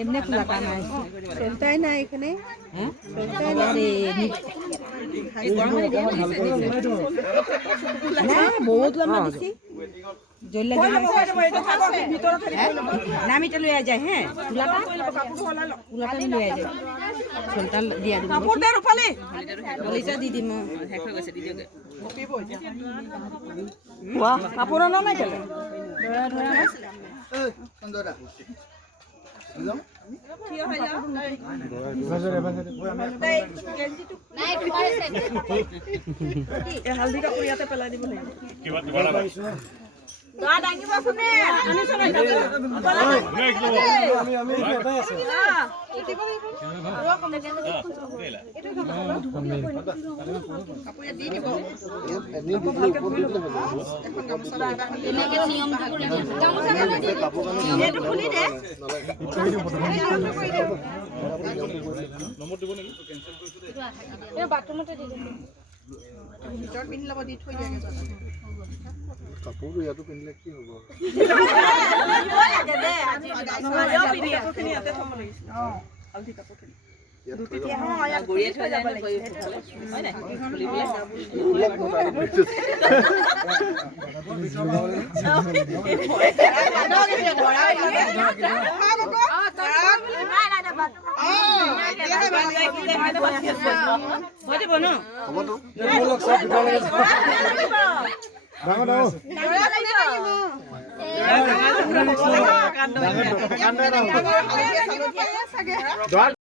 এমনি খোলাটা নাই চলতাই নাই এখানে চলতাই না বহুত আমরা দিছি জল্লা নামিটা লইয়া যায় হ্যাঁ খোলাটা লইয়া যায় চলতা দিয়া দিব কাপড় দে রূপালি বলিটা দি দিম হেক হৈ গৈছে দি দিওগে বাহ কাপড় আনা নাই কেলে ধৰা নাছিলা এই সুন্দৰা কি হৈ যাও নাই তোমাৰে এ হালদি কাপড় ইয়াতে পেলাই দিব লাগিব কিবা দিবা গা ডাঙিব শুনে আনি চলাই আমি এটা আছে এটিব আৰু কম লাগে এটো কাপড় দি দিব ভালকে ধুই লব এখন গামছা এনেকে নিয়মটো কৰি গামছা মানে এটো খুলি দে নম্বৰ দিব নেকি কেনসেল কৰিছো দে এ বাথৰুমতে দি দে ভিতৰত পিন লব দি থৈ দিয়াগে জানা কাপোৰ ইয়াতো পিনলে কি হ'ব লাগে দে আজি কাপোৰখিনি ইয়াতে থব লাগিছিল হালধি কাপোৰখিনি তেতিয়া হয় গড়িয়ে থৈ যাব লাগিছিল হয় না খুলিবলে